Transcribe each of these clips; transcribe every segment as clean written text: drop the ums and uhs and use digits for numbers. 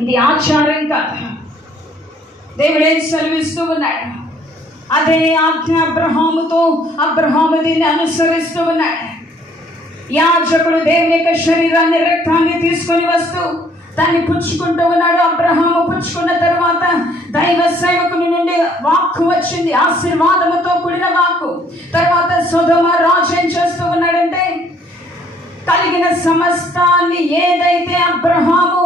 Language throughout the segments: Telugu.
ఇది ఆచారం కాదు. దేవుడే సెలవిస్తూ ఉన్నాడు. అదే ఆజ్ఞ అబ్రహాము దీన్ని అనుసరిస్తూ ఉన్నాడు. యాజకుడు దేవుని యొక్క శరీరాన్ని, రక్తాన్ని తీసుకొని వస్తూ దాన్ని పుచ్చుకుంటూ ఉన్నాడు. అబ్రహాము పుచ్చుకున్న తర్వాత దైవ సేవకుని నుండి వాక్కు వచ్చింది, ఆశీర్వాదముతో కూడిన వాక్కు. తర్వాత సొదొమ రాజు ఏం చేస్తూ ఉన్నాడంటే, కలిగిన సమస్తాన్ని ఏదైతే అబ్రహాము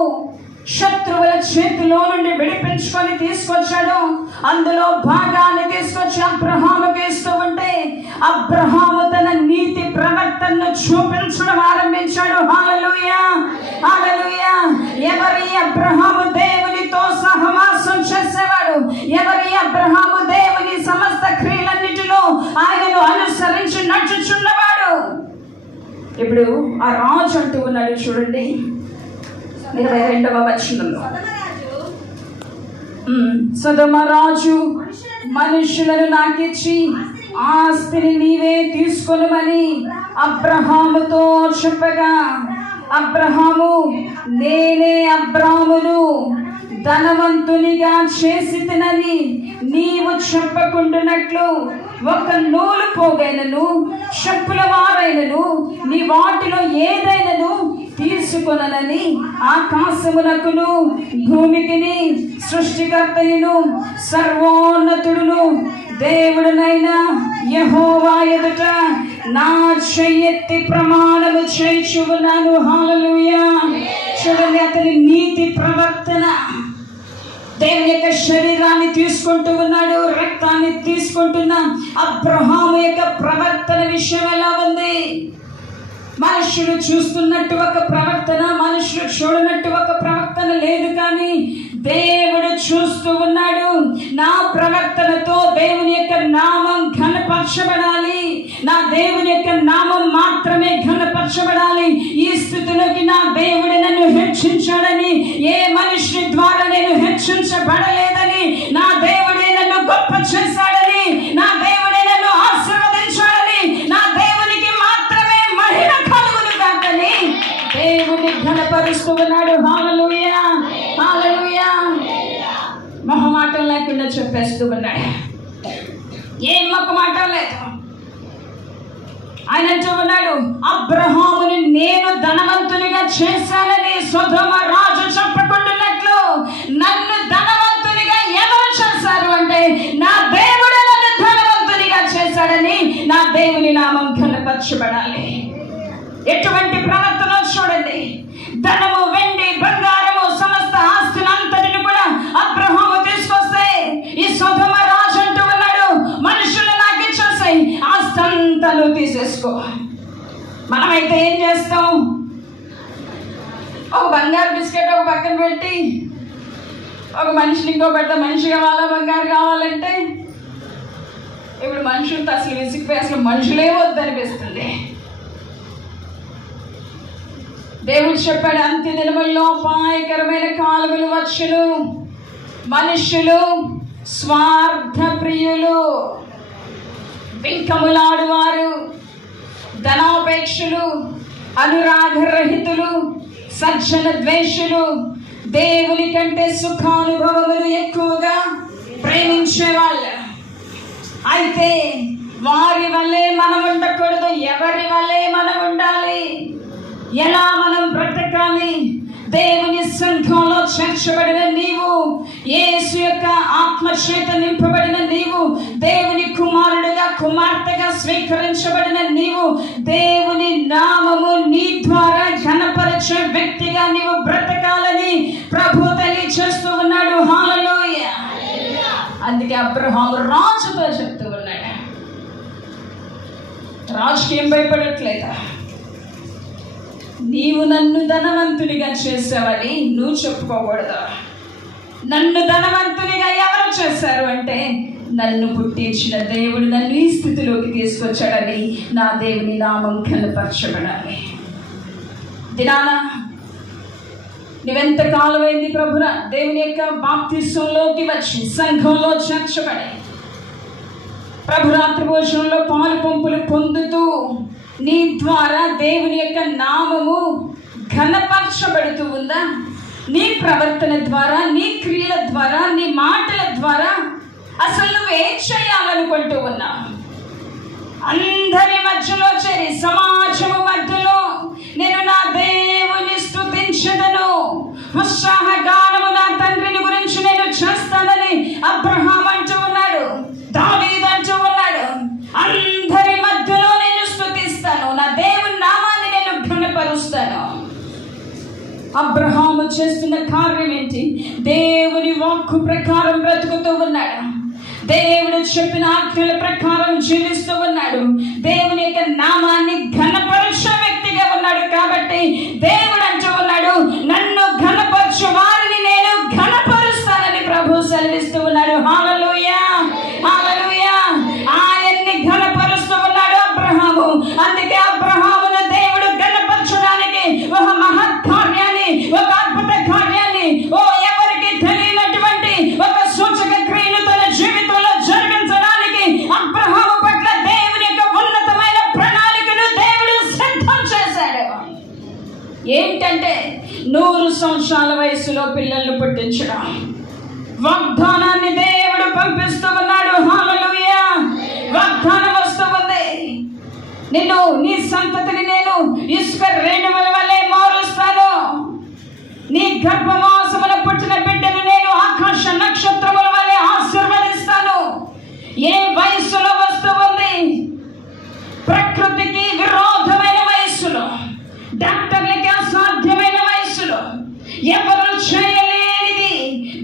శత్రువుల చేతిలో నుండి విడిపించుకొని తీసుకొచ్చాడో అందులో భాగాన్ని తీసుకొచ్చి అబ్రహాముకి ఇస్తూ ఉంటే, అబ్రహాము తన నీతి ప్రవర్తనను చూపించడం ఆరంభించాడు. హల్లెలూయా, హల్లెలూయా. ఎవరి అబ్రహాము దేవునితో సహవాసం చేసేవాడు, ఎవరి అబ్రహాము దేవుని సమస్త క్రియలన్నిటిలో ఆయనను అనుసరించి నడుచుచున్నవాడు. ఇప్పుడు ఆ రాజు అంటూ ఉన్నాడు చూడండి 22వ వచనంలో, సొదొమ రాజు మనుషులను నాకిచ్చి ఆస్తిని నీవే తీసుకొనమని అబ్రహాముతో చెప్పగా, అబ్రహాము నేనే అబ్రామును ధనవంతునిగా చేసి తినని నీవు చెప్పకుండానట్లు ఒక నూలు పోగైనను చెప్పుల వారైనను నీ వాటిలో ఏదైనాను తీసుకొనని ఆకాశమునకును భూమికిని సృష్టికర్తయును సర్వోన్నతుడును దేవుడునైన యెహోవా ఎదుట నా చెయ్యెత్తి ప్రమాణము చేయుచున్నాను. హల్లెలూయా. చూడండి, అతని నీతి ప్రవర్తన, దేవుని యొక్క శరీరాన్ని తీసుకుంటూ ఉన్నాడు, రక్తాన్ని తీసుకుంటున్న అబ్రహాము యొక్క ప్రవర్తన విషయం ఎలా ఉంది? మనుషులు చూస్తున్నట్టు ఒక ప్రవర్తన, మనుషులు చూడనట్టు ఒక ప్రవర్తన లేదు, కానీ దేవుడు చూస్తూ ఉన్నాడు. నా ప్రవర్తనతో దేవుని యొక్క నామం ఘనపరచబడాలి, నా దేవుని యొక్క నామం మాత్రమే ఘనపరచబడాలి. ఈ స్థితిలోకి నా దేవుడు నన్ను హెచ్చించాడని, ఏ మనుషుని ద్వారా నేను హెచ్చించబడలేదని, నా దేవుడే నన్ను గొప్ప చేశాడని, నా దేవుడే నన్ను ఆశీర్వదించాడని, నా దేవునికి మాత్రమే మహిమ కలుగును కాకని దేవుని ఘనపరుస్తూ ఉన్నాడు. హల్లెలూయా, హల్లెలూయా. మొహమాటం లేకుండా చెప్పేస్తూ ఉన్నాడు, ఏం మొహమాటం లేదు. ఆయన చెబుతున్నాడు, అబ్రహాముని నేను ధనవంతునిగా చేశానని సొదొమ రాజు చెప్పకుండానట్లు నన్ను ధనవంతునిగా ఎవరు చేశారు అంటే, నా దేవుడు నన్ను ధనవంతునిగా చేశాడని నా దేవుని నామం ఘనపరచబడాలి. ఎటువంటి ప్రవర్తన చూడండి. ధనము, వెండి, బంగారము, సమస్త ఆస్తులంతటిని కూడా అబ్రహాము తీసుకొస్తే, ఈ సొదొమ రాజు అంటూ ఉన్నాడు, మనుషులు నాకు ఇచ్చేసాయి, ఆస్తంతా నువ్వు తీసేసుకో. మనమైతే ఏం చేస్తాం? ఒక బంగారు బిస్కెట్ ఒక పక్కన పెట్టి, ఒక మనిషిని ఇంకో పెద్ద మనిషి కావాలా, బంగారు కావాలంటే ఇప్పుడు మనుషులతో అసలు విసిగిపోయి అసలు మనుషులే వద్దనిపిస్తుంది. దేవుడు చెప్పాడు, అంత్య దినముల్లో అపాయకరమైన కాలములు వచ్చును, మనుషులు స్వార్థ ప్రియులు, బింకములాడువారు, ధనాపేక్షలు, అనురాగరహితులు, సజ్జన ద్వేషులు, దేవుని కంటే సుఖానుభవములు ఎక్కువగా ప్రేమించేవాళ్ళు. అయితే వారి వల్లే మనం ఉండకూడదు. ఎవరి వల్లే మనం ఉండాలి? ఎలా మనం బ్రతకాలి? దేవుని సంఘంలో చేర్చబడిన నీవు, యేసు యొక్క ఆత్మచేత నింపబడిన నీవు, దేవుని కుమారుడిగా కుమార్తెగా స్వీకరించబడిన నీవు, దేవుని నామము నీ ద్వారా ఘనపరచే వ్యక్తిగా నీవు బ్రతకాలని ప్రభు తెలియచేస్తూ ఉన్నాడు. హల్లెలూయా. అందుకే అబ్రహాము రాజుతో చెప్తూ ఉన్నాడు, రాజుకి ఏం భయపడట్లేదా? నీవు నన్ను ధనవంతునిగా చేసావని నువ్వు చెప్పుకోకూడదు. నన్ను ధనవంతునిగా ఎవరు చేశారు అంటే, నన్ను పుట్టించిన దేవుడు నన్ను ఈ స్థితిలోకి తీసుకొచ్చాడని నా దేవుని నామం ఘనపరచబడాలి. దినాన నువ్వెంత కాలమైంది ప్రభున దేవుని యొక్క బాప్తిసంలోకి వచ్చి సంఘంలో చేర్చబడి ప్రభురాత్రి భోజనంలో పాలు పంపులు పొందుతూ నీ ద్వారా దేవుని యొక్క నామము ఘనపరచబడుతూ ఉందా? నీ ప్రవర్తన ద్వారా, నీ క్రియల ద్వారా, నీ మాటల ద్వారా అసలు నువ్వేం చేయాలనుకుంటూ ఉన్నావు? అందరి మధ్యలో చేరి, సమాజము మధ్యలో నేను నా దేవుని స్తుతించదను, ఉత్సాహగానము నా తండ్రిని గురించి నేను చేస్తానని అబ్రహాం అంటూ ఉన్నాడు, దావీదు అంటూ ఉన్నాడు. అందరి మధ్యలో నేను స్తుతిస్తాను, నా దేవుని నామాన్ని నేను ఘనపరుస్తాను. అబ్రహాము చేస్తున్న కార్యం ఏంటి? దేవుని వాక్కు ప్రకారం బ్రతుకుతూ ఉన్నాడు, దేవుడు చెప్పిన ఆజ్ఞల ప్రకారం జీవిస్తూ ఉన్నాడు, దేవుని యొక్క నామాన్ని ఘనపరిచే వ్యక్తిగా ఉన్నాడు. కాబట్టి దేవుడు అంటూ ఉన్నాడు, నన్ను ఘనపరచు వారిని నేను ఘనపరుస్తానని ప్రభు సెలవిస్తూ ఉన్నాడు. హల్లెలూయా, హల్లెలూయా. ఆయన్ని ఘనపరుస్తూ ఉన్నాడు అబ్రహాము. అందుకే అబ్రహామును దేవుడు ఘనపరచడానికి ఒక మహత్ కార్యాన్ని, ఒక అద్భుత కార్యాన్ని, ఎవరికి తెలియనటువంటి ఒక సూచక క్రియను తన జీవితంలో జరిగించడానికి అబ్రహాము పట్ల దేవుని యొక్క ఉన్నతమైన ప్రణాళికను దేవుడు సిద్ధం చేశాడు. ఏంటంటే 100 సంవత్సరాల వయసులో పిల్లలను పుట్టించడం. వాగ్దానాన్ని దేవుడు పంపిస్తూ ఉన్నాడు. హల్లెలూయా. వాగ్దానం వస్తూ ఉంది, నిన్ను, నీ సంతతిని నేను ఇసుక రేణువుల వలె మారుస్తాను, నీ గర్భవాసమున పుట్టిన బిడ్డను నేను ఆకాశ నక్షత్రముల వలె ఆశీర్వదిస్తాను. ఏ వయస్సులో వస్తూ ఉంది? ప్రకృతికి విరోధమైన వయస్సులో, డాక్టర్లకి అసాధ్యమైన వయస్సులో, ఎవరు చేయలేనిది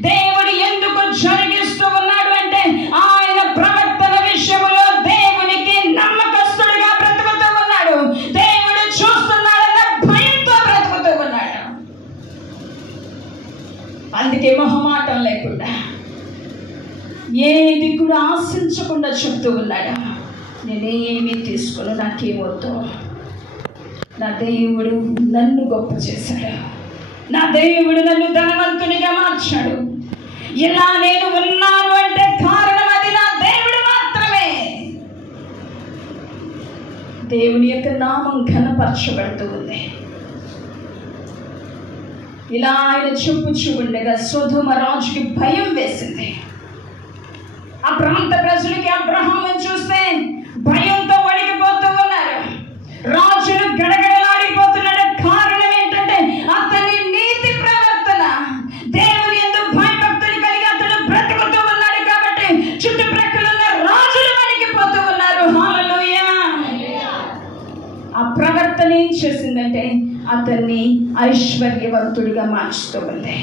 దేవుడు ఎందుకు జరిగిస్తూ ఉన్నాడు అంటే ఆయన ప్రవర్తన విషయంలో దేవునికి నమ్మకస్తుడిగా బ్రతుకుతూ ఉన్నాడు. దేవుడు చూస్తున్నాడన్న భయంతో బ్రతుకుతూ ఉన్నాడు. అందుకే మొహమాటం లేకుండా, ఏది కూడా ఆశించకుండా చెప్తూ ఉన్నాడు, నేనేమీ తీసుకోను, నాకేమొద్దు, నా దేవుడు నన్ను గొప్ప చేశాడు, నా దేవుడు నన్ను ధనవంతునిగా మార్చాడు. ఇలా నేను ఉన్నాను అంటే కారణం అది నా దేవుడు మాత్రమే. దేవుని యొక్క నామం ఘనపరచబడుతూ ఉంది. ఇలా ఆయన చెప్పుచూ ఉండగా సొదొమ రాజుకి భయం వేసింది. ఆ ప్రాంత ప్రజలకి అబ్రహామును చూస్తే భయంతో వణికిపోతూ ఉన్నారు. రాజును గడగడలాడిపోతున్నాడు. కారణం ఏంటంటే అతని నీతి ప్రవర్తన, దేవుని యందు భయభక్తులు కలిగి అతను బ్రతుకుతూ ఉన్నాడు. కాబట్టి చుట్టుప్రక్కల ఉన్న రాజులు వణికిపోతూ ఉన్నారు. హల్లెలూయా. ఆ ప్రవర్తన ఏం చేసిందంటే అతన్ని ఐశ్వర్యవంతుడిగా మార్చుతూ ఉంది.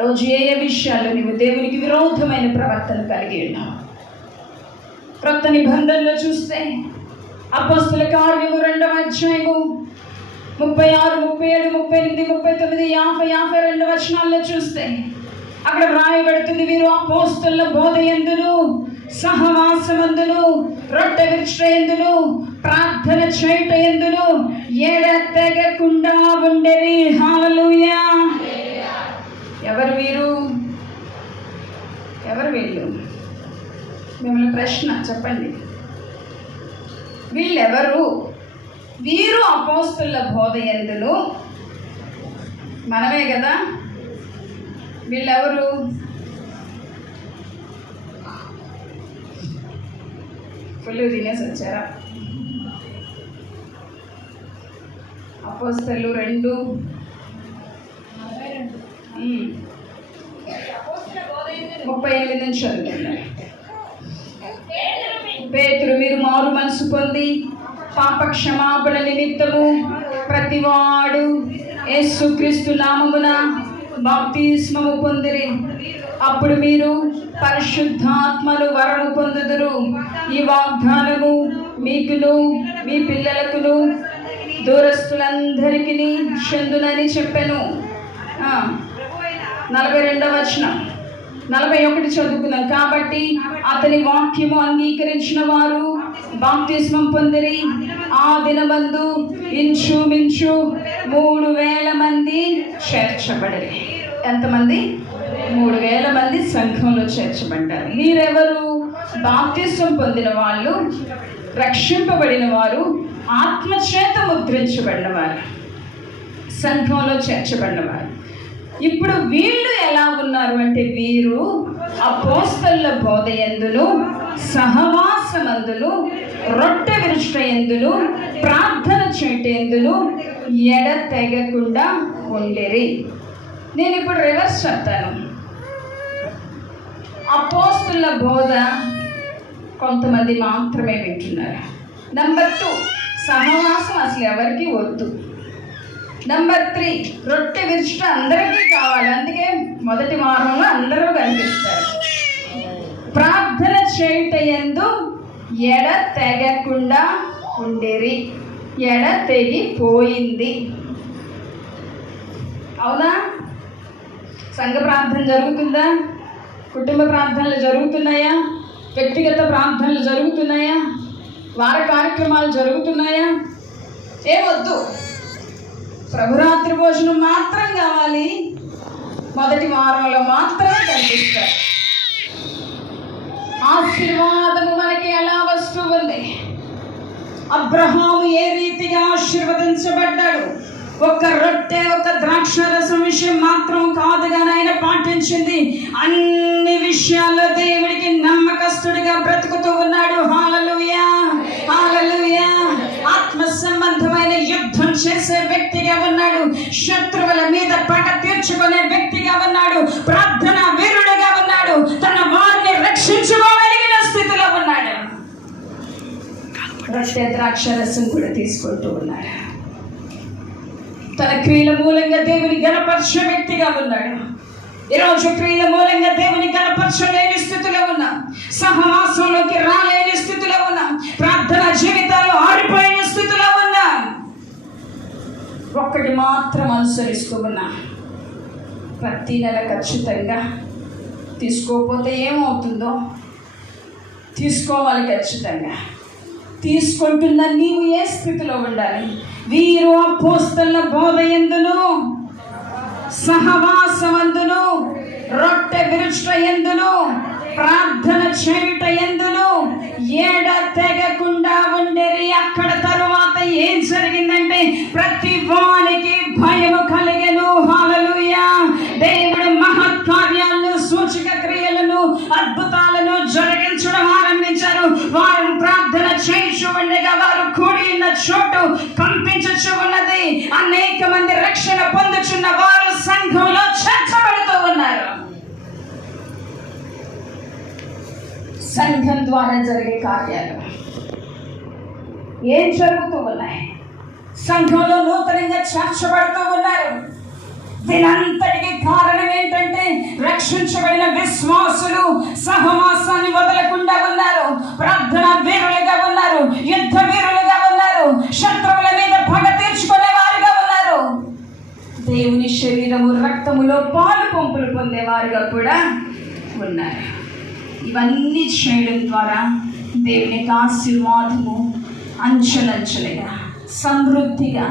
రోజు ఏ విషయాల్లో నీవు దేవునికి విరోధమైన ప్రవర్తన కలిగి ఉన్నావు? క్రొత్త నిబంధనలో చూస్తే అపోస్తల కార్యము 2వ అధ్యాయము 36, 37, 38, 39, 50, 52 వచనాల్లో చూస్తే అక్కడ వ్రాయబడుతుంది, వీరు అపోస్తలుల బోధ యందును, సహవాసమందును, రొట్టె విరుచుట యందును, ప్రార్థన చేయుట యందును ఎడతెగకుండా ఉండెరి. హల్లెలూయా. ఎవరు వీరు? ఎవరు వీళ్ళు? మిమ్మల్ని ప్రశ్న, చెప్పండి, వీళ్ళెవరు? వీరు అపోస్తలుల బోధ యందును, మనమే కదా. వీళ్ళెవరు? ఫుల్ తినేసి వచ్చారా? అపోస్తలు 2:38 నుంచి చదువుతున్నారు. పేతురు, మీరు మారు మనసు పొంది పాప క్షమాపణ నిమిత్తము ప్రతివాడు యేసుక్రీస్తు నామమున బాప్తిస్మము పొందిరి, అప్పుడు మీరు పరిశుద్ధాత్మను వరము పొందుదురు. ఈ వాగ్దానము మీకును మీ పిల్లలకును దూరస్తులందరికీ చెందునని చెప్పాను. 42వ వచనం, 41 చదువుకున్నాం. కాబట్టి అతని వాక్యము అంగీకరించిన వారు బాప్తిస్మం పొందిరి. ఆ దినమందు ఇంచుమించు 3,000 మంది చేర్చబడిరి. ఎంతమంది? 3,000 మంది సంఘంలో చేర్చబడ్డారు. మీరెవరు? బాప్తిస్మం పొందిన వాళ్ళు, రక్షింపబడిన వారు, ఆత్మచేత ముద్రించబడిన వారు, సంఘంలో చేర్చబడిన వారు. ఇప్పుడు వీళ్ళు ఎలా ఉన్నారు అంటే, వీరు అపోస్తలుల బోధ యందును, సహవాసమందును, రొట్టె విరుచుట యందును, ప్రార్థన చేయుట యందును ఎడతెగకుండా ఉండేరి. నేను ఇప్పుడు రివర్స్ చెప్తాను. అపోస్తలుల బోధ కొంతమంది మాత్రమే వింటున్నారు. నెంబర్ 2, సహవాసం అసలు ఎవరికి వద్దు. నెంబర్ 3, రొట్టె విరుచుట అందరికీ కావాలి, అందుకే మొదటి వారంలో అందరూ కనిపిస్తారు. ప్రార్థన చేయుట యందు ఎడతెగకుండా ఉండేరి. ఎడతెగిపోయింది. అవునా? సంఘ ప్రార్థన జరుగుతుందా? కుటుంబ ప్రార్థనలు జరుగుతున్నాయా? వ్యక్తిగత ప్రార్థనలు జరుగుతున్నాయా? వార కార్యక్రమాలు జరుగుతున్నాయా? ఏమొద్దు, ప్రభురాత్రి భోజనం మాత్రం కావాలి, మొదటి వారంలో మాత్రమే కనిపిస్తారు. ఆశీర్వాదము మనకి ఎలా వస్తూ ఉంది? అబ్రహాము ఏ రీతిగా ఆశీర్వదించబడ్డాడు? ఒక్క రొట్టె, ఒక్క ద్రాక్ష రసం విషయం మాత్రం కాదుగా ఆయన పాటించింది. అన్ని విషయాల్లో దేవుడికి నమ్మకస్తుడిగా బ్రతుకుతూ ఉన్నాడు. హల్లెలూయా, హల్లెలూయా. ఆత్మ సంబంధమైన యుద్ధం చేసే వ్యక్తిగా ఉన్నాడు. శత్రువుల మీద పగ తీర్చుకునే వ్యక్తిగా ఉన్నాడు. ప్రార్థన వీరుడుగా ఉన్నాడు. తన వారిని రక్షించుకోగలిగిన స్థితిలో ఉన్నాడు. రొట్టె ద్రాక్ష రసం కూడా తీసుకుంటూ ఉన్నాడు. తన క్రియల మూలంగా దేవుని గణపరిచే వ్యక్తిగా ఉన్నాడు. ఈరోజు క్రియల మూలంగా దేవుని గణపరచలేని స్థితిలో ఉన్నాం. సహవాసంలోకి రాలేని స్థితిలో ఉన్నాం. ప్రార్థన జీవితాలు ఆరిపోయిన స్థితిలో ఉన్నాం. ఒక్కటి మాత్రం అనుసరిస్తూ ఉన్నాం. ప్రతి నెల ఖచ్చితంగా తీసుకోకపోతే ఏమవుతుందో తీసుకోవాలి. ఖచ్చితంగా తీసుకుంటున్న నీవు ఏ స్థితిలో ఉండాలి? వీరు అపోస్తలుల బోధ యందును, సహవాసమందును, రొట్టె విరుచుట యందును, ప్రార్థన చేయుట యందును ఎడతెగకుండా ఉండేరి. అక్కడ తరువాత ఏం జరిగిందంటే, ప్రతి వానికి భయము కలిగెను. హల్లెలూయా. దేవుడు మహత్కార్యాలను, సూచక క్రియలను, అద్భుతాలను జరిగించడం ఆరంభించారు. వారు ప్రార్థన చేయించు ఉండగా వారు కూడి ఉన్న చోటు కంపించుచు ఉన్నది. అనేక మంది రక్షణ పొందుచున్న వారు సంఘంలో చేర్చబడుతూ ఉన్నారు. సంఘం ద్వారా జరిగే కార్యాలు ఏం జరుగుతూ ఉన్నాయి? సంఘంలో నూతనంగా చేర్చబడుతూ ఉన్నారు. దీనంతటికి కారణం ఏంటంటే, రక్షించబడిన విశ్వాసులు సహవాసాన్ని వదలకుండా ఉన్నారు. ప్రార్థన వీరులుగా ఉన్నారు. యుద్ధ వీరులుగా ఉన్నారు. శత్రువుల మీద పగ తీర్చుకునే వారుగా ఉన్నారు. దేవుని శరీరము రక్తములో పాలు పంపులు పొందేవారుగా కూడా ఉన్నారు. ఇవన్నీ చేయడం ద్వారా దేవునికి ఆశీర్వాదము అంచెలంచెలుగా, సమృద్ధిగా,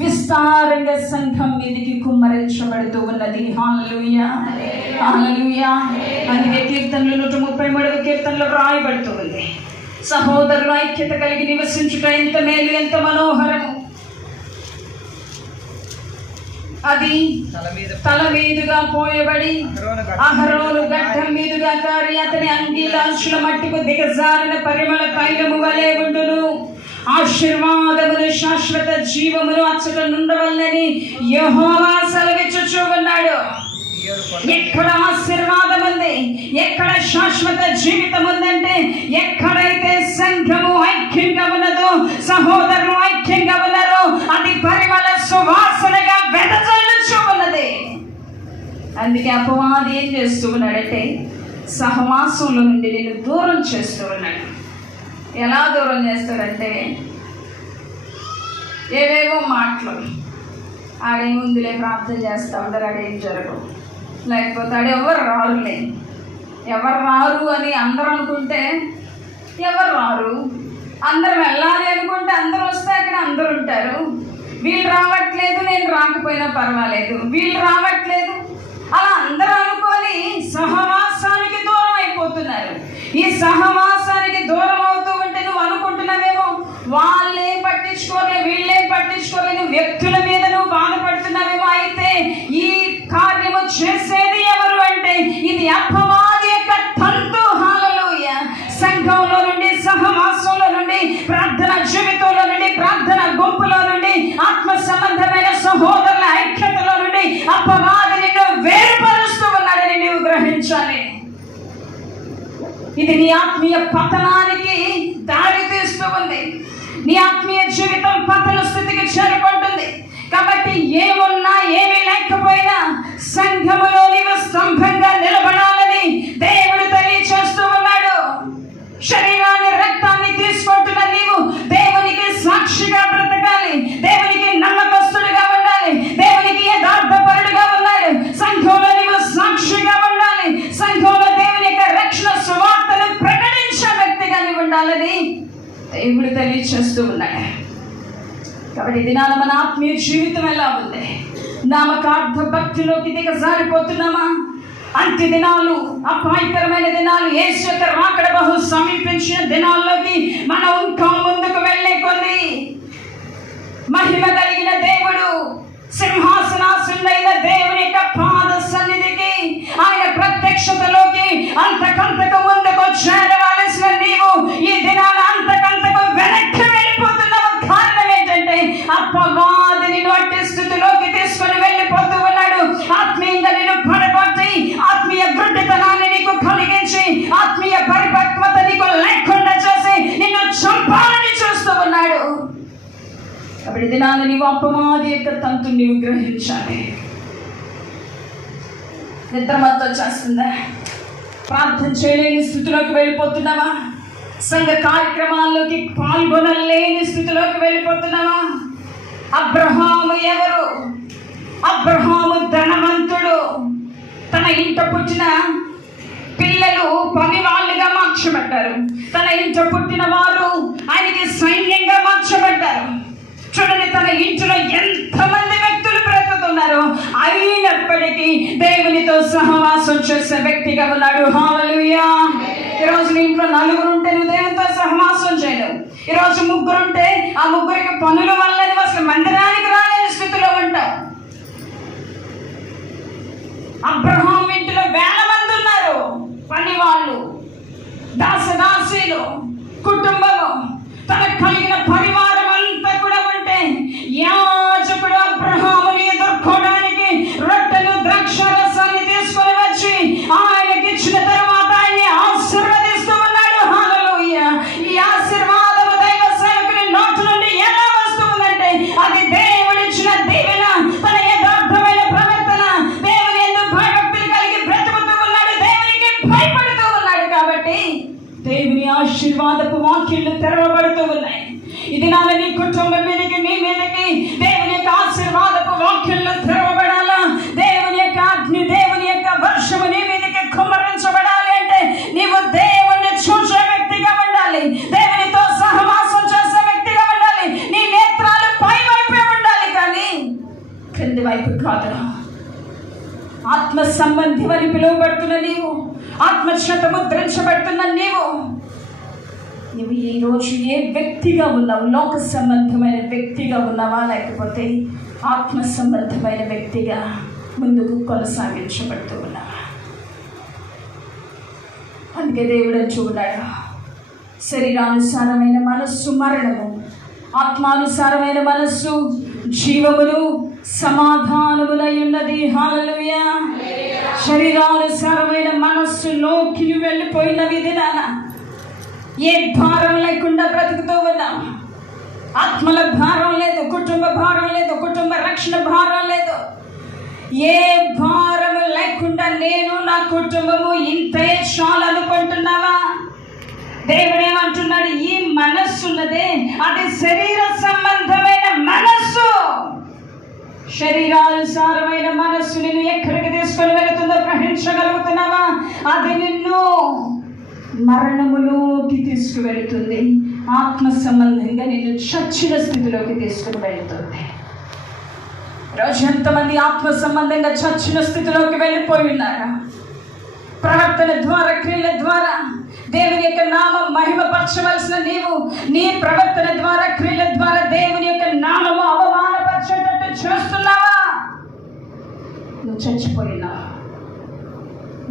విస్తారంగా సంఘం మీదకి కుమ్మరించబడుతూ ఉన్నది. హల్లెలూయా, హల్లెలూయా. అందుకే కీర్తనలు 133వ కీర్తనలో రాయబడుతూ ఉంది, సహోదరులు ఐక్యత కలిగి నివసించుట ఎంత మేలు, ఎంత మనోహరము. అది తల మీదుగా పోయబడి అహరోను గడ్డం మీదుగా కారి అతని అంగీలాంచుల మట్టుకు దిగజారిన పరిమళ తైలము వలె ఉండును. ఆశీర్వాదములు, శాశ్వత జీవములు అచ్చట నుండవలనని యెహోవా సెలవిచ్చుచూ ఉన్నాడు. ఎక్కడ ఆశీర్వాదం ఉంది, ఎక్కడ శాశ్వత జీవితం ఉందంటే, ఎక్కడైతే సంఘము ఐక్యంగా ఉన్నదో, సహోదరులు ఐక్యంగా ఉన్నారో, అది పరిమళ సువాసనగా వెదజల్లుచూ ఉన్నది. అందుకే అపవాది ఏం చేస్తూ ఉన్నాడంటే, సహవాసంలో నుండి నేను దూరం చేస్తూ ఉన్నాడు. ఎలా దూరం చేస్తాడంటే, ఏవేవో మాటలు, ఆడేముందులే ప్రార్థన చేస్తూ ఉంటారు, ఆడేం జరగవు, లేకపోతే ఆడు ఎవరు రారులే. ఎవరు రారు అని అందరూ అనుకుంటే ఎవరు రారు. అందరం వెళ్ళాలి అనుకుంటే అందరూ వస్తే అక్కడ అందరూ ఉంటారు. వీళ్ళు రావట్లేదు, నేను రాకపోయినా పర్వాలేదు, వీళ్ళు రావట్లేదు, అలా అందరూ అనుకొని సహవాసానికి దూరం అయిపోతున్నారు. ఈ సహవాసానికి దూరం అవుతూ ఉంటే నువ్వు అనుకుంటున్నావేమో, వాళ్ళేం పట్టించుకోలే, వీళ్ళేం పట్టించుకోలేని వ్యక్తుల మీద నువ్వు బాధపడుతున్నావేమో. అయితే ఈ ఇది నీ ఆత్మీయ పతనానికి దారి తీస్తూ ఉంది. నీ ఆత్మీయ జీవితం పతన స్థితికి చేరుకుంటుంది. కాబట్టి ఏమున్నా ఏమీ లేకపోయినా సంఘములో నీవు స్తంభంగా నిలబడాలని దేవుడు తెలియచేస్తూ ఉన్నాడు. శరీరాన్ని రక్తాన్ని తీసుకుంటున్న నీవు దేవునికి సాక్షిగా బ్రతకాలి, దేవునికి నమ్మకస్తుడిగా ఉండాలి, దేవునికి యథార్థపరుడుగా ఉండాలి. సంఘంలో నీవు సాక్షిగా ఉండాలి, సంఘంలో దేవుని యొక్క రక్షణ సువార్తను ప్రకటించే వ్యక్తిగా నీవు ఉండాలని దేవుడు తెలియచేస్తూ ఉన్నాడు. కాబట్టి దినాల మన ఆత్మీయ జీవితం ఎలా ఉంది? నామకార్థ భక్తిలోకి దిగజారిపోతున్నామా? అంత్య దినాలు, అపాయకరమైన దినాలు, యేసు యొక్క రాకడ బహు సమీపించిన దినాల్లోకి మనం ఇంకా ముందుకు వెళ్ళే కొద్ది మహిమ కలిగిన దేవుడు సింహాసనాసుడైన దేవుని యొక్క పాద సన్నిధికి, ఆయన ప్రత్యక్షతలోకి అంతకంతకు ముందుకు చేరవలసిన నీవు ఈ దినాన అంతకంతకు వెనక్కి వెళ్ళిపోతున్నావు. కారణం ఏంటంటే అపవాది నిన్ను అట్టి స్థితిలోకి తీసుకొని వెళ్ళిపోతూ ఉన్నాడు. ఆత్మీయంగా నిన్ను పడగొట్టి, ఆత్మీయ గుడ్డితనాన్ని నీకు కలిగించి, ఆత్మీయ పరిపక్వత నీకు లేకుండా చేసి నిన్ను చంపాలని చూస్తూ ఉన్నాడు. కాబట్టి దినాన నీవు అపవాది యొక్క తంతు నీవు గ్రహించాలి. నిద్రమత్తో చేస్తుందా? ప్రార్థన చేయలేని స్థితిలోకి వెళ్ళిపోతున్నావా? సంఘ కార్యక్రమాల్లోకి పాల్గొనలేని స్థితిలోకి వెళ్ళిపోతున్నావా? అబ్రహాము ఎవరు? అబ్రహాము ధనవంతుడు. తన ఇంట పుట్టిన పిల్లలు పనివాళ్ళుగా మార్చబడ్డారు. తన ఇంట పుట్టిన వారు ఆయనకి సైన్యంగా మార్చబడ్డారు. చూడండి, తన ఇంటిలో ఎంతమంది వ్యక్తులు బ్రతుకుతున్నారు, అయినప్పటికీ దేవునితో సహవాసం చేసే వ్యక్తిగా ఉన్నాడు. హల్లెలూయా. ఈరోజు నీ ఇంట్లో నలుగురు ఉంటే నువ్వు దేవునితో సహవాసం చేయలేవు. ఈరోజు ముగ్గురు ఉంటే ఆ ముగ్గురికి పనుల వల్ల నువ్వు అసలు మందిరానికి రాలేని స్థితిలో ఉంటావు. అబ్రహాం ఇంటిలో వేల మంది ఉన్నారు, పని వాళ్ళు, దాసదాసీలు, కుటుంబము, తనకు కలిగిన పరివారం అంతా కూడా ఉంటే యాజకుడు అబ్రహాముని ఎదుర్కోవడానికి రొట్టెలు ద్రాక్షారసాన్ని తీసుకొని వచ్చి ఆయనకి ఇచ్చిన తర్వాత ఆయన్ని ఆశీర్వదిస్తూ ఉన్నాడు. హల్లెలూయా. ఈ ఆశీర్వాదము దైవ సేవకుని నోటి నుండి ఎలా వస్తుందంటే అది దేవుడిచ్చిన దీవెన, తన యథార్థమైన ప్రవర్తన, దేవుని యందు భయభక్తులు కలిగి బ్రతుకుతూ ఉన్నాడు, దేవునికి భయపడుతూ ఉన్నాడు. కాబట్టి దేవుని ఆశీర్వాదపు వాక్యాలు తెరవబడుతూ ఉన్నాయి. ఇది నాన్న నీ కుటుంబం మీదకి, నీ మీదకి దేవుని యొక్క ఆశీర్వాదపు వాక్యాలు తెరవబడాలా? దేవుని యొక్క అగ్ని, దేవుని యొక్క వర్షము నీ మీదకి కుమ్మరించబడాలి అంటే నీవు దేవుణ్ణి చూసే వ్యక్తిగా ఉండాలి, దేవునితో సహవాసం చేసే వ్యక్తిగా ఉండాలి. నీ నేత్రాలు పై వైపే ఉండాలి, కానీ క్రింది వైపు కాదు. ఆత్మ సంబంధి అని పిలువబడుతున్న నీవు, ఆత్మచేత ముద్రించబడుతున్న నీవు ఈ రోజు ఏ వ్యక్తిగా ఉన్నావు? లోక సంబంధమైన వ్యక్తిగా ఉన్నావా, లేకపోతే ఆత్మ సంబంధమైన వ్యక్తిగా ముందుకు కొనసాగించబడుతూ ఉన్నావా? అందుకే దేవుడు చూడాడు, శరీరానుసారమైన మనస్సు మరణము, ఆత్మానుసారమైన మనస్సు జీవములు సమాధానములై ఉన్నది. హల్లెలూయా. శరీరానుసారమైన మనస్సులోకి వెళ్ళిపోయినవి దినాన ఏ భారం లేకుండా బ్రతుకుతూ ఉన్నాం. ఆత్మల భారం లేదు, కుటుంబ భారం లేదు, కుటుంబ రక్షణ భారం లేదు. ఏ భారము లేకుండా నేను నా కుటుంబము ఇంతే చాలు అనుకుంటున్నావా? దేవుడు ఏమంటున్నాడు? ఈ మనస్సు ఉన్నదే అది శరీర సంబంధమైన మనస్సు. శరీరానుసారమైన మనస్సు నిన్ను ఎక్కడికి తీసుకొని వెళుతుందో గ్రహించగలుగుతున్నావా? అది నిన్ను మరణములోకి తీసుకువెళుతుంది. ఆత్మ సంబంధంగా నిన్ను చచ్చిన స్థితిలోకి తీసుకుని వెళుతుంది. రోజు ఎంతమంది ఆత్మ సంబంధంగా చచ్చిన స్థితిలోకి వెళ్ళిపోయి ఉన్నారు? ప్రవర్తన ద్వారా, క్రియల ద్వారా దేవుని యొక్క నామం మహిమపరచవలసిన నీవు నీ ప్రవర్తన ద్వారా, క్రియల ద్వారా దేవుని యొక్క నామము అవమానపరిచేటట్టు చేస్తున్నావా? నువ్వు చచ్చిపోయినావు.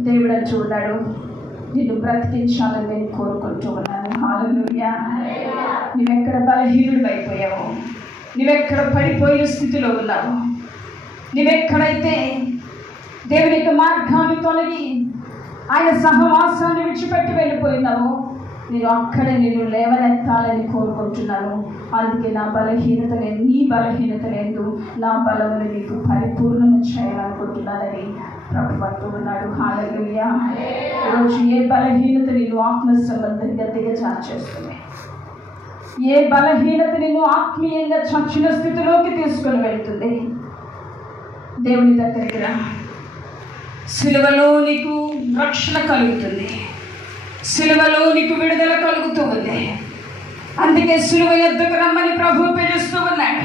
దేవుడు చూడాడు, నిన్ను బ్రతికించాలని నేను కోరుకుంటూ ఉన్నాను. హల్లెలూయా. నువ్వెక్కడ బలహీనుడు అయిపోయావు, నువ్వెక్కడ పడిపోయిన స్థితిలో ఉన్నావు, నువ్వెక్కడైతే దేవుని యొక్క మార్గాన్ని తొలగి ఆయన సహవాసాన్ని విడిచిపెట్టి వెళ్ళిపోయినావు, నేను అక్కడ నేను లేవనెత్తాలని కోరుకుంటున్నాను. అందుకే నా బలహీనత లేదు, నీ బలహీనత లేదు, నా బలమును నీకు పరిపూర్ణము చేయాలనుకుంటున్నానని ప్రభు అంటూ ఉన్నాడు. హల్లెలూయా. ఈరోజు ఏ బలహీనత నేను ఆత్మ సంబంధంగా దిగజార్చేస్తుంది, ఏ బలహీనత నిన్ను ఆత్మీయంగా చచ్చిన స్థితిలోకి తీసుకొని వెళ్తుంది, దేవుని దగ్గరికి రా. సిలువలో నీకు రక్షణ కలుగుతుంది, సిలువలో నీకు విడుదల కలుగుతూ ఉంది. అందుకే సిలువ యొద్దకు రమ్మని ప్రభు పిలుస్తూ ఉన్నాడు.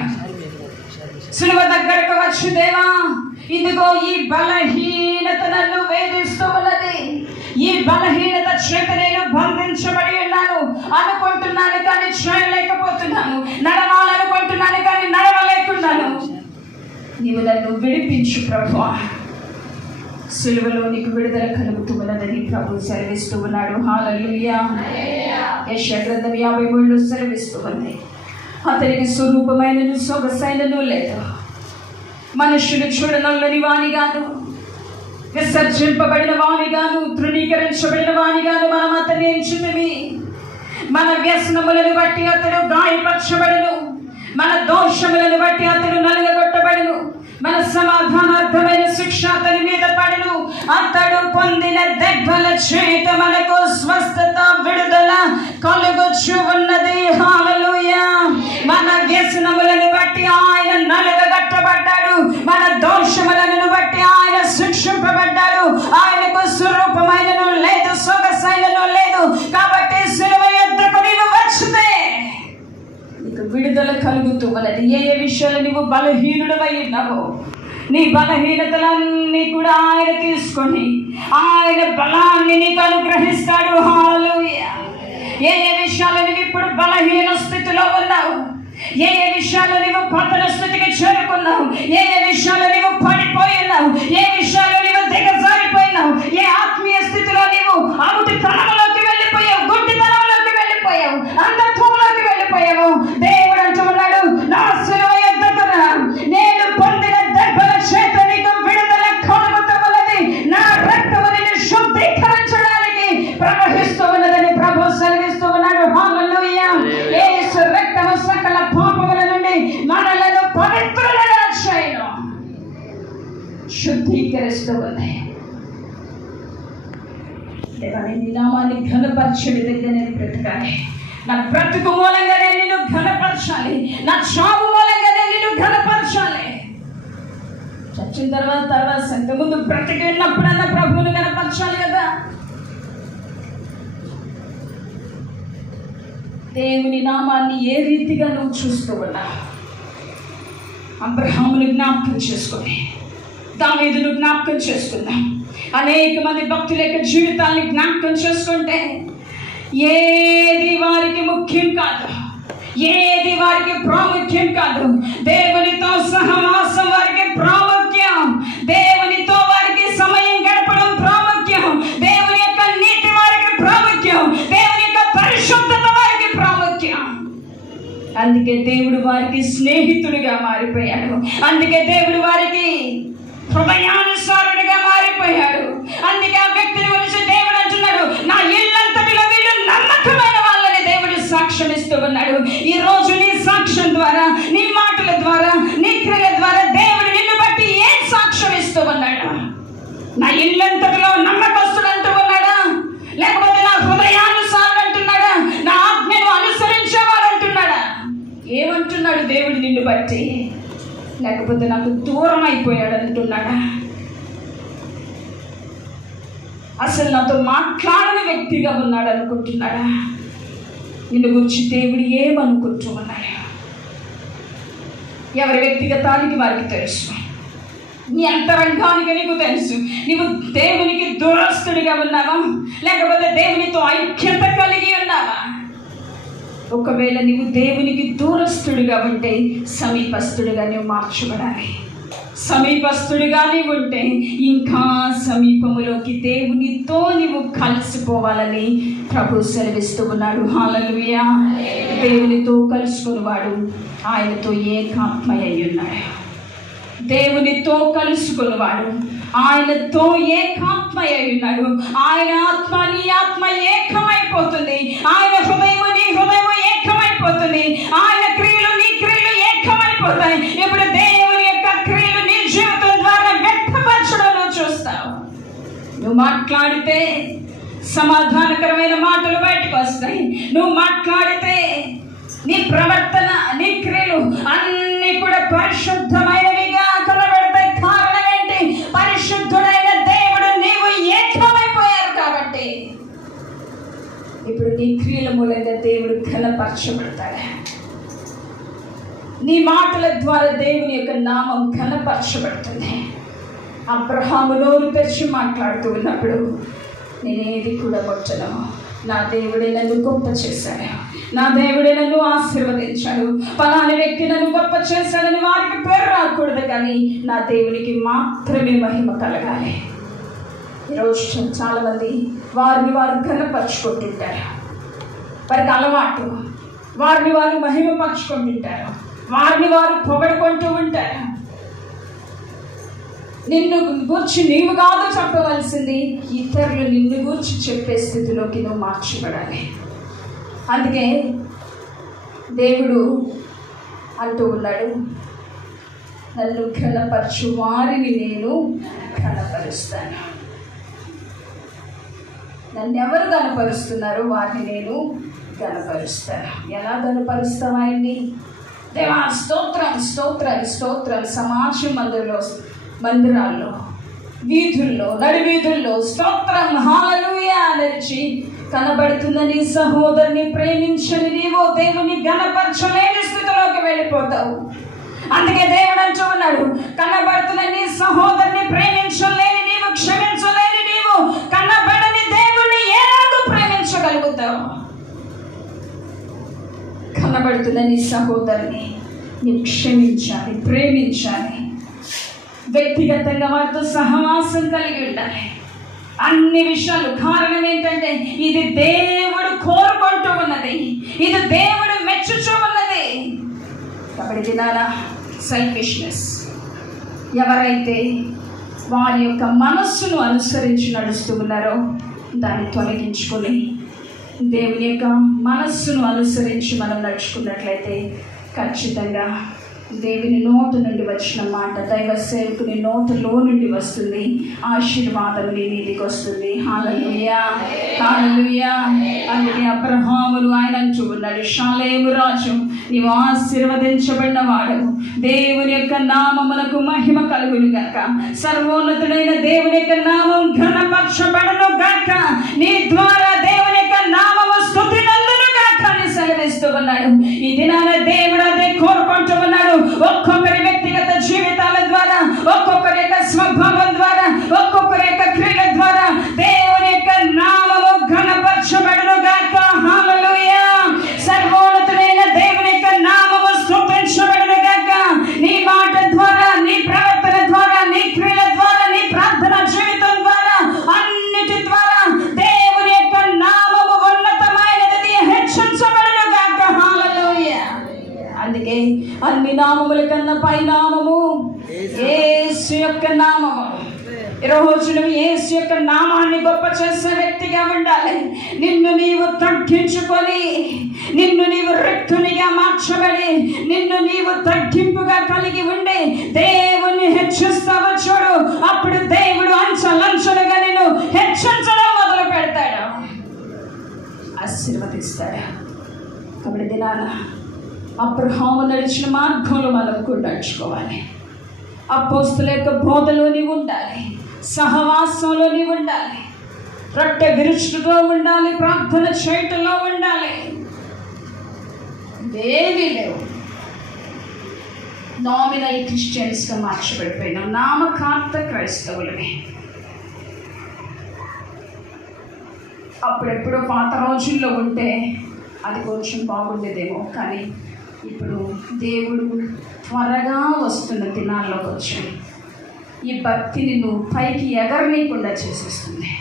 సిలువ దగ్గరకు వచ్చి, దేవా ఇదిగో ఈ బలహీనత నన్ను వేధిస్తూ ఉన్నది, ఈ బలహీనత చేత నేను బంధించబడి ఉన్నాను అనుకుంటున్నాను, కానీ చేయలేకపోతున్నాను, నడవాలనుకుంటున్నాను కానీ నడవలేకున్నాను, నీవు నన్ను విడిపించు ప్రభు. సిలువలో నీకు విడుదల కలుగుతూ ఉన్నదని ప్రభు సెలవిస్తూ ఉన్నాడు. హల్లెలూయా. యెషయా గ్రంథం 53 సెలవిస్తూ ఉంది, అతనికి స్వరూపమైనను సొగసైనను లేదు, మనుషులు చూడనల్లని వానిగాను, విసర్జింపబడిన వానిగాను, తృణీకరించబడిన వానిగాను మనం అతన్ని ఎంచుతమి. మన వ్యసనములను బట్టి అతడు గాయపరచబడును, మన దోషములను బట్టి అతడు నలుగగొట్టబడును, మన సమాధానార్థమైన శిక్ష అతని మీద పడును, అతడు పొందిన దెబ్బల చేత మనకు స్వస్థత విడుదల కలుగొచ్చు ఉన్నది. హల్లెలూయా. మన వ్యసనములను బట్టి ఆయన నలుగగొట్టబడ్డాడు, మన దోషములను బట్టి ఆయన శిక్షింపబడ్డాడు. ఆయనకు స్వరూపమైనను లేదు, సొగసైనను లేదు. కాబట్టి సిలువ యొద్దకు నీవు వచ్చితే నీకు విడుదల కలుగుతూ ఉన్నది. ఏ ఏ విషయాలు నీవు బలహీనుడవై ఉన్నావో, నీ బలహీనతలన్నీ కూడా ఆయన తీసుకొని ఆయన బలాన్ని నీకు అనుగ్రహిస్తాడు. హల్లెలూయా. ఏ ఏ విషయాలు నీవు ఇప్పుడు బలహీన స్థితిలో ఉన్నావు, ఏ ఏ విషయాలు నీవు పతన స్థితికి చేరుకున్నావు, ఏ ఏ విషయాలు నీవు పడిపోయి ఉన్నావు, ఏ విషయాలు నీవు దిగజారిపోయినావు, ఏ ఆత్మీయ స్థితిలో నీవు అముటితనంలోకి వెళ్ళిపోయావు, గుడ్డితనంలోకి వెళ్ళిపోయావు, అంధత్వంలోకి వెళ్ళిపోయావు, దేవుడు అంటూ ఉన్నాడు, నా సిలువ యొద్దకు రా, నేను పొందిన దెబ్బల చేత నీకు విడుదల కలుగుతూ ఉన్నది, నా రక్తము నిన్ను శుద్ధీకరించడానికి ప్రవహిస్తూ ఉన్నదని ప్రభు సెలవిస్తూ ఉన్నాడు. హల్లెలూయా. యేసు రక్తము సకల పాపముల నుండి మనలను పవిత్రులుగా చేయను, శుద్ధీకరిస్తూ ఉంది. దేవాని నీ నామాన్ని ఘనపరచే విధంగా నేను బ్రతకాలి, నా బ్రతుకు మూలంగానే నిన్ను ఘనపరచాలి, నా చావు మూలంగానే నిన్ను ఘనపరచాలి. చచ్చిన తర్వాత సంత ముందు బ్రతికి ఉన్నప్పుడన్నా ప్రభువును ఘనపరచాలి కదా. దేవుని నామాన్ని ఏ రీతిగా నువ్వు చూస్తూ ఉన్నావు? అబ్రహామును జ్ఞాపకం చేసుకుని, దావీదును జ్ఞాపకం చేసుకుందాం, అనేక మంది భక్తుల యొక్క జీవితాన్ని జ్ఞాపకం చేసుకుంటే ఏది వారికి ముఖ్యం కాదు, ఏది వారికి ప్రాముఖ్యం కాదు. దేవునితో సహవాసం వారికి ప్రాముఖ్యం, దేవునితో వారికి సమయం గడపడం ప్రాముఖ్యం, దేవుని యొక్క నీతి వారికి ప్రాముఖ్యం, దేవుని యొక్క పరిశుద్ధత వారికి ప్రాముఖ్యం. అందుకే దేవుడు వారికి స్నేహితుడిగా మారిపోయాడు, అందుకే దేవుడు వారికి హృదయానుసారుడిగా మారిపోయాడు. అందుకే ఆ వ్యక్తిని గురించి దేవుడు అంటున్నాడు, నా ఇల్లంతటిలో వీళ్ళు నమ్మకమైన వాళ్ళని దేవుడు సాక్ష్యం ఇస్తూ ఉన్నాడు. ఈ రోజు నీ సాక్ష్యం ద్వారా, నీ మాటల ద్వారా, నీ క్రియల ద్వారా దేవుడు నిన్ను బట్టి ఏం సాక్ష్యం ఇస్తూ ఉన్నాడు? నా ఇల్లంతటిలో నమ్మకస్తుడు అంటూ ఉన్నాడా, లేకపోతే నా హృదయానుసారుడు అంటున్నాడా, నా ఆజ్ఞను అనుసరించేవాడు అంటున్నాడా? ఏమంటున్నాడు దేవుడు నిన్ను బట్టి? లేకపోతే నాకు దూరం అయిపోయాడు అంటున్నాడా? అసలు నాతో మాట్లాడని వ్యక్తిగా ఉన్నాడు అనుకుంటున్నాడా? నిన్ను గురించి దేవుడు ఏమనుకుంటూ ఉన్నాడు? ఎవరి వ్యక్తిగతానికి వారికి తెలుసు, నీ అంతరంగానికి నీకు తెలుసు. నీవు దేవునికి దూరస్తుడిగా ఉన్నావా, లేకపోతే దేవునితో ఐక్యత కలిగి ఉన్నావా? ఒకవేళ నీవు దేవునికి దూరస్తుడిగా ఉంటే సమీపస్తుడిగా నీవు మార్చబడాలి. సమీపస్తుడిగా నీవు ఉంటే ఇంకా సమీపములోకి దేవునితో నీవు కలిసిపోవాలని ప్రభు సెలవిస్తూ ఉన్నాడు. హల్లెలూయా. దేవునితో కలుసుకునేవాడు ఆయనతో ఏకాత్మ అయి ఉన్నాడు. దేవునితో కలుసుకున్నవాడు, ఆయనతో ఏకాత్మ అయి ఉన్నాడు. ఆయన ఆత్మ నీ ఆత్మ ఏకమైపోతుంది. ఆయన హృదయము నీ హృదయము ఏకమైపోతుంది. ఆయన క్రియలు నీ క్రియలు ఏకమైపోతాయి. ఇప్పుడు దేవుని యొక్క క్రియలు నీ జీవితం ద్వారా వ్యక్తపరచడం నువ్వు చూస్తావు. నువ్వు మాట్లాడితే సమాధానకరమైన మాటలు బయటకు వస్తాయి. నువ్వు మాట్లాడితే నీ ప్రవర్తన, నీ క్రియలు అన్నీ కూడా పరిశుద్ధమైనవిగా కనబడతాయి. కారణం ఏంటి? పరిశుద్ధుడైన దేవుడు నీవు ఏకమైపోయారు కాబట్టి ఇప్పుడు నీ క్రియల మూలంగా దేవుడు ఘనపరచబడతాడు. నీ మాటల ద్వారా దేవుని యొక్క నామం ఘనపరచబడుతుంది. అబ్రహాము నోరు తెరిచి మాట్లాడుతూ ఉన్నప్పుడు, నేనేది కూడా ముట్టను, నా దేవుడే నన్ను గొప్ప చేశాడు, నా దేవుడే నన్ను ఆశీర్వదించాడు, పలాని వ్యక్తి నన్ను గొప్ప చేశాడని వారికి పేరు రాకూడదు, కానీ నా దేవునికి మాత్రమే మహిమ కలగాలి. ఈరోజు చాలామంది వారిని వారు ఘనపరుచుకుంటుంటారు. వారికి అలవాటు, వారిని వారు మహిమపరుచుకుంటుంటారు, వారిని వారు పొగడుకుంటూ ఉంటారు. నిన్ను గూర్చి నీవు కాదు చెప్పవలసింది, ఇతరులు నిన్ను గూర్చి చెప్పే స్థితిలోకి నువ్వు మార్చబడాలి. అందుకే దేవుడు అంటూ ఉన్నాడు, నన్ను ఘనపరచు వారిని నేను ఘనపరుస్తాను. నన్ను ఎవరు ఘనపరుస్తున్నారో వారిని నేను ఘనపరుస్తాను. ఎలా ఘనపరుస్తావు ఆయన్ని? దేవా స్తోత్రం స్తోత్రం స్తోత్రం. సమాజం మందిరాల్లో, వీధుల్లో, నడివీధుల్లో స్తోత్రం హల్లెలూయా నడిచి కనబడుతున్న నీ సహోదరుని ప్రేమించని నీవు దేవుని ఘనపరచలేని స్థితిలోకి వెళ్ళిపోతావు. అందుకే దేవుడు అంటూ ఉన్నాడు, కనబడుతున్న నీ సహోదరుని ప్రేమించలేని నీవు, క్షమించలేని నీవు కనబడని దేవుణ్ణి ఎలాగో ప్రేమించగలుగుతావు? కనబడుతున్న నీ సహోదరుని నీవు క్షమించాలి, ప్రేమించాలి. వ్యక్తిగతంగా వారితో సహవాసం కలిగి ఉండాలి. అన్ని విషయాలు. కారణం ఏంటంటే ఇది దేవుడు కోరుకుంటూ ఉన్నది, ఇది దేవుడు మెచ్చుచూ ఉన్నది. కాబట్టి దినాల సెల్ఫిష్నెస్, ఎవరైతే వారి యొక్క మనస్సును అనుసరించి నడుస్తూ ఉన్నారో దాన్ని తొలగించుకొని దేవుని యొక్క మనస్సును అనుసరించి మనం నడుచుకున్నట్లయితే ఖచ్చితంగా దేవుని నోటు నుండి వచ్చిన మాట, దైవ సేవకుని నోటులో నుండి వస్తుంది, ఆశీర్వాదం నీ మీదికి వస్తుంది. హల్లెలూయా హల్లెలూయా. అందుకే అబ్రహామును ఆయన అంటూ ఉన్నాడు, షాలేము రాజు నీవు ఆశీర్వదించబడిన వాడు, దేవుని యొక్క నామమునకు మహిమ కలుగును గాక, సర్వోన్నతుడైన దేవుని యొక్క నామం ఘనపరచబడును గాక, నీ ద్వారా దేవుని యొక్క నామము స్తుతి నందును గాక అని సెలవిస్తూ ఉన్నాడు. ఈ దినాన దేవుడు అదే కోరుకుంటూ ఉన్నాడు. ఒక్కొక్కరి వ్యక్తిగత జీవితాల ద్వారా, ఒక్కొక్కరి యొక్క స్వభావం ద్వారా, ఒక్కొక్కరి యొక్క క్రియల ద్వారా దేవుని యొక్క నామము ఘనపరచబడును గాక. హల్లెలూయా. సర్వోన్నతుడైన దేవుని యొక్క నామము స్తుతించబడును గాక. నీ మాట ద్వారా, నీ ప్రవర్తన ద్వారా, నీ క్రియల ద్వారా, నీ ప్రార్థన జీవితం ద్వారా, అన్నిటి ద్వారా దేవుని యొక్క నామము ఉన్నతమైనది హెచ్చించబడును గాక. హల్లెలూయా. అందుకే అన్ని నామముల కన్నా పై నామము యేసు యొక్క నామము. ఈరోజు నువ్వు యేసు యొక్క నామాన్ని గొప్ప చేసే వ్యక్తిగా ఉండాలి. నిన్ను నీవు తగ్గించుకొని, నిన్ను నీవు రిక్తునిగా మార్చబడి, నిన్ను నీవు తగ్గింపుగా కలిగి ఉండి దేవుణ్ణి హెచ్చిస్తావు చూడు, అప్పుడు దేవుడు అంచెలంచెలుగా నిన్ను హెచ్చించడం మొదలు పెడతాడు, ఆశీర్వదిస్తాడు. కాబట్టి దినాన అబ్రహాము నడిచిన మార్గంలో మనం కూడా నడుచుకోవాలి. అపోస్తలుల యొక్క బోధలో నీవు ఉండాలి, సహవాసంలో నీవు ఉండాలి, రొట్టె విరుచుటలో ఉండాలి, ప్రార్థన చేయటంలో ఉండాలి. ఏమీ లేవు. నామినల్ క్రిస్టియన్స్గా మార్చబడిపోయినాం, నామకార్థ క్రైస్తవులమే. అప్పుడెప్పుడో పాత రోజుల్లో ఉంటే అది కొంచెం బాగుండేదేమో, కానీ ఇప్పుడు దేవుడు త్వరగా వస్తున్న దినాల్లోకి వచ్చాయి. ఈ భక్తిని నువ్వు పైకి ఎగరనీయకుండా చేసేస్తుంది.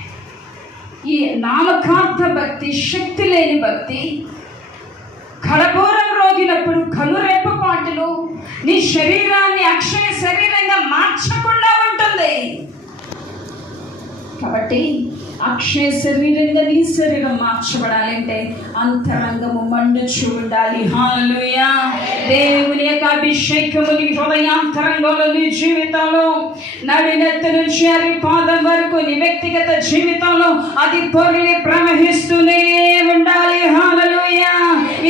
ఈ నామకార్థ భక్తి శక్తి లేని భక్తి, కడబోరం రోగినప్పుడు కనురెప్పపాటులు, నీ శరీరాన్ని అక్షయ శరీరంగా మార్చకుండా ఉంటుంది. కాబట్టి అక్షయ శరీరంగా నీ శరీరం మార్చబడాలంటే అంతరంగము మండుచు ఉండాలి. హల్లెలూయా. దేవుని యొక్క అభిషేకము నీ హృదయాంతరంగంలో, నీ జీవితంలో, నడినెత్తి నుంచి అరి పాదం వరకు నీ వ్యక్తిగత జీవితంలో అది పొర్లి ప్రవహిస్తూనే ఉండాలి. హల్లెలూయా.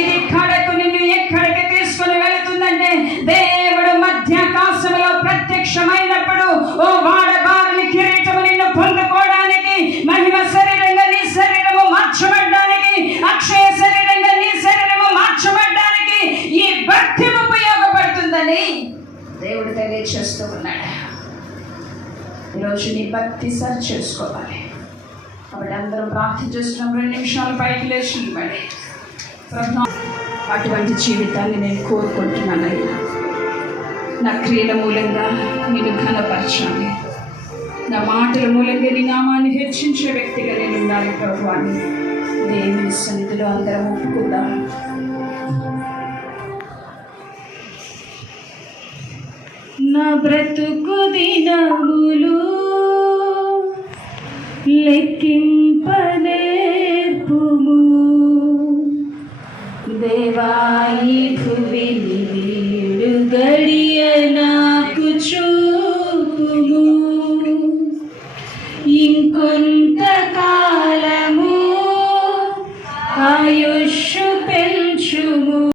ఇది కడకు నిన్ను ఎక్కడికి తీసుకుని వెళుతుందంటే, దేవుడు మధ్యాకాశంలో ప్రత్యక్షమైనప్పుడు ఓ వాడబారుని కిరీటము నిన్ను పొందుకోవడానికి, మహిమ శరీరంగా నీ శరీరము మార్చబడ్డానికి, అక్షయ శరీరంగా నీ శరీరము మార్చబడ్డానికి ఈ భక్తి ఉపయోగపడుతుందని దేవుడు తెలియచేస్తూ ఉన్నాడు. ఈరోజు నీ భక్తి సరి చేసుకోవాలి. కాబట్టి అందరూ ప్రార్థన చేస్తున్నాం. 2 నిమిషాలు పైకి లేచి నిలబడి, ప్రభు అటువంటి జీవితాన్ని నేను కోరుకుంటున్నానయ్యా. నా క్రియల మూలంగా నేను ఘనపరచాలి, నా మాటల మూలంగా నీ నామాన్ని హెచ్చించే వ్యక్తిగా నేను ఉండాలి ప్రభు అని దేవుని సన్నిధిలో అందరం ఒప్పుకుందాం. నా బ్రతుకు దినములు లెక్కించ